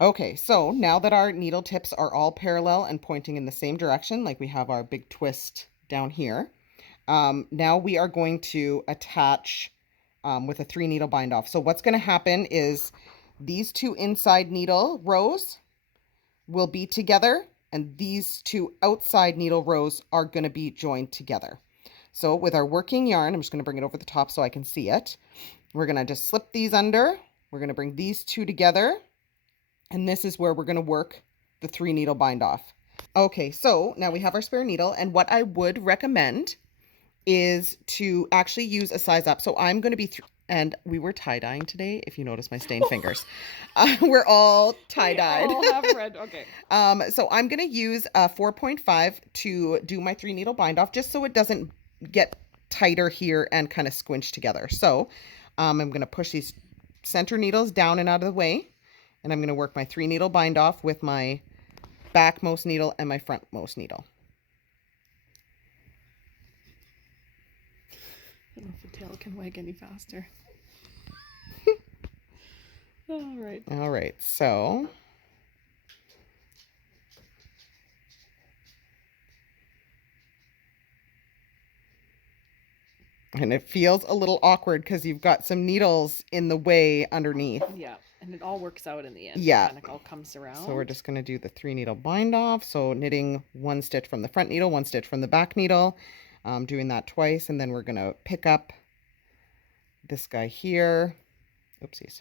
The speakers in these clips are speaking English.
Okay, so now that our needle tips are all parallel and pointing in the same direction, like we have our big twist down here, now we are going to attach with a 3-needle bind off. So what's going to happen is these 2 inside needle rows will be together, and these 2 outside needle rows are going to be joined together. So with our working yarn, I'm just going to bring it over the top so I can see it. We're going to just slip these under. We're going to bring these 2 together. And this is where we're going to work the 3-needle bind off. Okay, so now we have our spare needle. And what I would recommend is to actually use a size up. So I'm going to be, and we were tie-dyeing today, if you notice my stained fingers. We're all tie-dyed. We all have red, okay. So I'm going to use a 4.5 to do my 3-needle bind off, just so it doesn't get tighter here and kind of squinch together. So I'm going to push these center needles down and out of the way. And I'm going to work my 3-needle bind off with my backmost needle and my frontmost needle. I don't know if the tail can wag any faster. All right. All right, so and it feels a little awkward because you've got some needles in the way underneath. Yeah, and it all works out in the end. Yeah. It kind of all comes around. So we're just going to do the 3-needle bind off. So knitting 1 stitch from the front needle, 1 stitch from the back needle, doing that twice. And then we're going to pick up this guy here. Oopsies.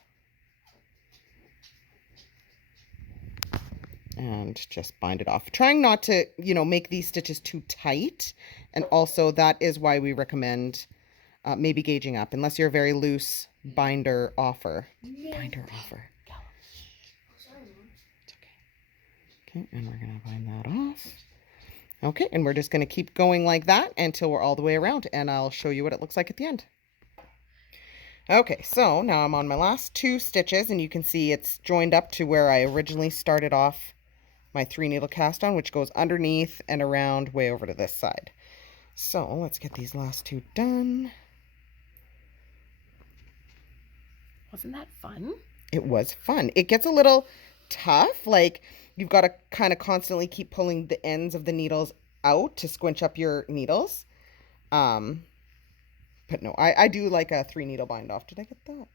And just bind it off. Trying not to, make these stitches too tight. And also that is why we recommend maybe gauging up, unless you're a very loose binder offer. Binder offer. It's okay. Okay, and we're going to bind that off. Okay, and we're just going to keep going like that until we're all the way around, and I'll show you what it looks like at the end. Okay, so now I'm on my last 2 stitches, and you can see it's joined up to where I originally started off my 3-needle cast on, which goes underneath and around way over to this side. So let's get these last 2 done. Wasn't that fun? It was fun. It gets a little tough. Like, you've got to kind of constantly keep pulling the ends of the needles out to squinch up your needles. But no, I do like a 3-needle bind off. Did I get that?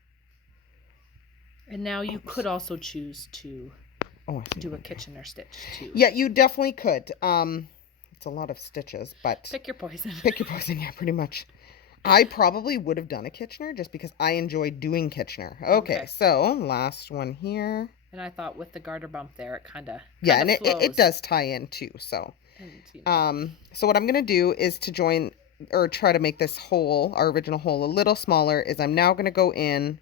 And now you could also choose to do a Kitchener stitch too. Yeah, you definitely could. It's a lot of stitches, but pick your poison. Pick your poison, yeah, pretty much. I probably would have done a Kitchener just because I enjoy doing Kitchener. Okay, so last one here. And I thought with the garter bump there, it kind of and it does tie in too. So, so what I'm gonna do is to join or try to make this hole, our original hole, a little smaller. Is I'm now gonna go in,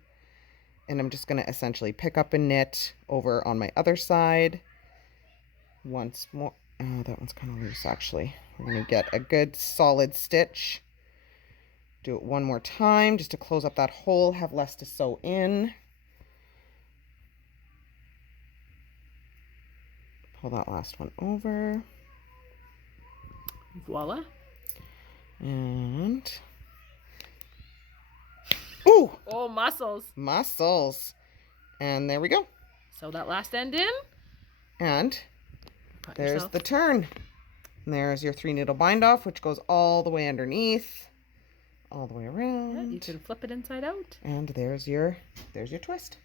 and I'm just gonna essentially pick up and knit over on my other side. Once more. Oh, that one's kind of loose actually. We're gonna get a good solid stitch. Do it one more time just to close up that hole, have less to sew in. Pull that last one over. Voila. And ooh! Oh, muscles. Muscles. And there we go. Sew that last end in. And there's the turn. And there's your 3-needle bind off, which goes all the way underneath. All the way around. Yeah, you can flip it inside out. And there's your twist.